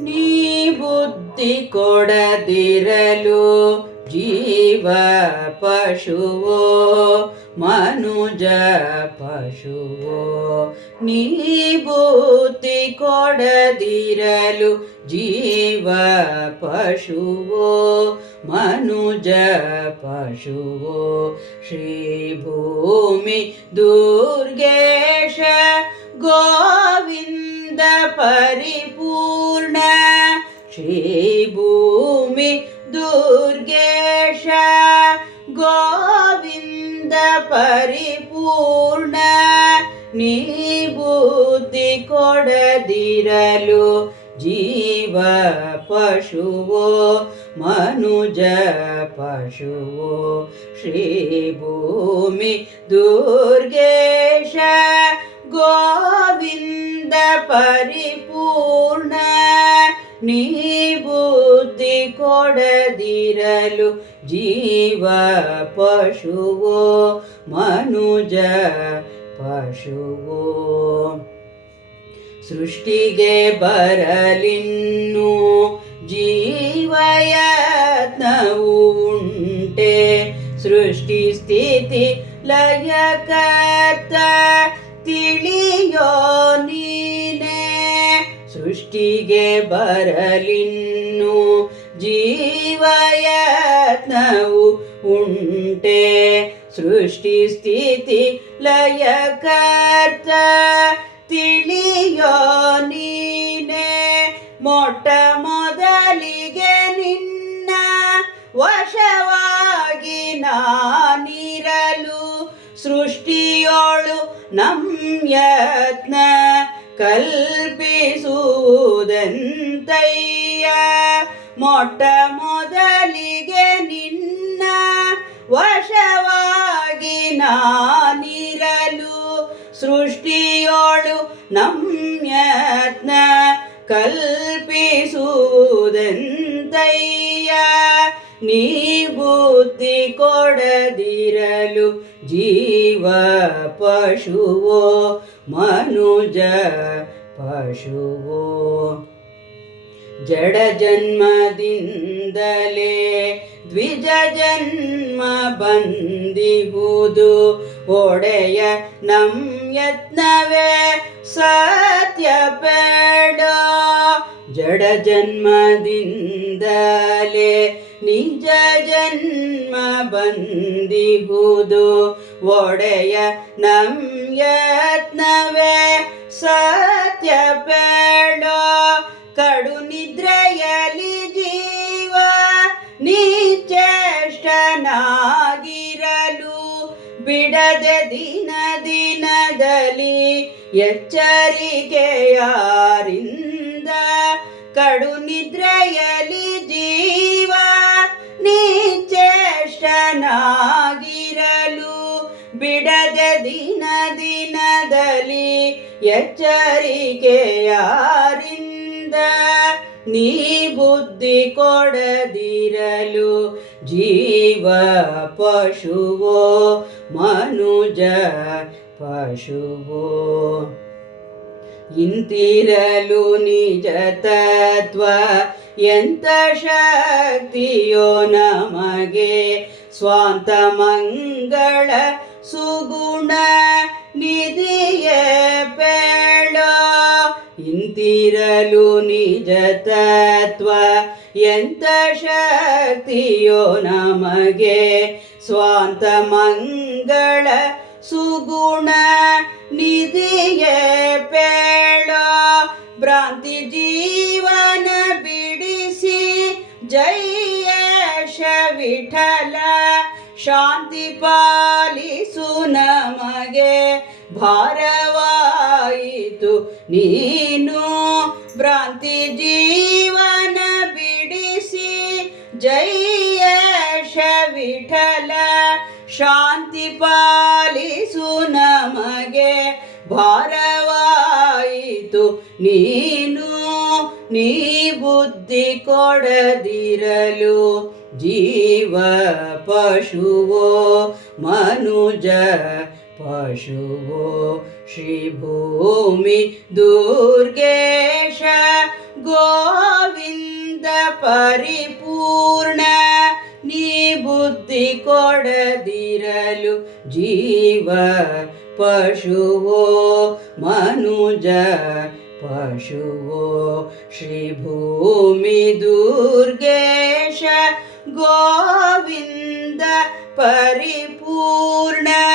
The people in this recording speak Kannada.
ನೀ ಬುದ್ಧಿ ಕೊಡದಿರಲು ಜೀವ ಪಶುವೋ, ಮನುಜ ಪಶುವೋ. ನೀ ಬುದ್ಧಿ ಕೊಡದಿರಲು ಜೀವ ಪಶುವೋ, ಮನುಜ ಪಶುವೋ. ಶ್ರೀ ಭೂಮಿ ಗೋವಿಂದ ಶ್ರೀಭೂಮಿ ದುರ್ಗೇಶ ಗೋವಿಂದ ಪರಿಪೂರ್ಣ ನೀ ಬುದ್ಧಿ ಕೊಡದಿರಲು ಜೀವ ಪಶುವೋ ಮನುಜ ಪಶುವೋ ಶ್ರೀಭೂಮಿ ದುರ್ಗೇಶ ಬುದ್ಧಿ ಕೊಡದಿರಲು ಜೀವ ಪಶುವೋ, ಮನುಜ ಪಶುವೋ. ಸೃಷ್ಟಿಗೆ ಬರಲಿನ್ನು ಜೀವಯತ್ನವು ಉಂಟೆ. ಸೃಷ್ಟಿ ಸ್ಥಿತಿ ಲಯಕರ್ತ ತಿಳಿಯೋ ನೀನೆ ಸೃಷ್ಟಿಗೆ ಬರಲಿನ್ನು ಜೀವಯತ್ನವು ಉಂಟೆ. ಸೃಷ್ಟಿ ಸ್ಥಿತಿ ಲಯಕರ್ತ, ತಿಳಿಯೋ ನೀನೆ. ಮೊಟ್ಟ ಮೊದಲಿಗೆ ನಿನ್ನ ವಶವಾಗಿ ನಾನಿರಲು ಸೃಷ್ಟಿಯೋಳು ನಮ್ ಯತ್ನ ಕಲ್ಪಿಸುವುದಂತಯ್ಯ. ಮೊಟ್ಟ ಮೊದಲಿಗೆ ನಿನ್ನ ವಶವಾಗಿ ನಾನಿರಲು ಸೃಷ್ಟಿಯೋಳು ನಮ್ಯತ್ನ ಕಲ್ಪಿಸುವುದಂತಯ್ಯ. ನೀ ಬುದ್ಧಿ ಕೊಡದಿರಲು ಜೀವ ಪಶುವೋ, ಮನುಜ ಪಶುವೋ. ಜಡ ಜನ್ಮದಿಂದಲೇ ದ್ವಿಜ ಜನ್ಮ ಬಂದಿಹುದು. ಒಡೆಯ ನಮ್ ಯತ್ನವೇ ಸತ್ಯ ಬೇಡ. ಜಡ ಜನ್ಮದಿಂದಲೇ ನಿಜ ಜನ್ಮ ಬಂದಿಹುದು. ಒಡೆಯ ನಮ್ ಯತ್ನವೇ ಸತ್ಯ ಬೇಡ. ಕಡು ನಿದ್ರೆಯಲಿ ಜೀವ ನೀಚೇಷ್ಟನಾಗಿರಲು ಬಿಡದೆ ದಿನ ದಿನದಲ್ಲಿ ಎಚ್ಚರಿಕೆಯಾರಿಂದ ಕಡು ನಿದ್ರೆಯಲಿ ಎಚ್ಚರಿಕೆಯಾರಿಂದ ನೀ ಬುದ್ಧಿ ಕೊಡದಿರಲು ಜೀವ ಪಶುವೋ, ಮನುಜ ಪಶುವೋ. ಇಂತಿರಲು ನಿಜ ತತ್ವ ಎಂತ ಶಕ್ತಿಯೋ ನಮಗೆ ಸ್ವಾಂತ ಮಂಗಳ ಸುಗುಣ ಇಂತಿರಲು ನಿಜ ತತ್ವ ಎಂತ ಶಕ್ತಿಯೋ ನಮಗೆ. ಸ್ವಾಂತ ಮಂಗಳ ಸುಗುಣ ನಿಧಿಯೇ ಪೇಳೋ. ಭ್ರಾಂತಿ ಜೀವನ ಬಿಡಿಸಿ ಜಯ ವಿಠಲ ಶಾಂತಿ ಪಾಲಿಸು ನಮಗೆ ಭಾರವಾಯಿತು ನೀನು ಭ್ರಾಂತಿ ಜೀವನ ಬಿಡಿಸಿ ಜಯಶ ವಿಠಲ ಶಾಂತಿ ಪಾಲಿಸು ನಮಗೆ ಭಾರವಾಯಿತು. ನೀನು ನೀ ಬುದ್ಧಿ ಕೊಡದಿರಲು ಜೀವ ಪಶುವೋ ಮನುಜ ಪಶುವೋ श्रीभूमि ದುರ್ಗೇಶ गोविन्द ಪರಿಪೂರ್ಣ, ನೀ ಬುದ್ಧಿ ಕೊಡದಿರಲು ಜೀವ ಪಶುವೋ ಮನುಜ ಪಶುವೋ ಶ್ರೀ ಭೂಮಿ ದುರ್ಗೇಶ ಗೋವಿಂದ ಪರಮೇಶ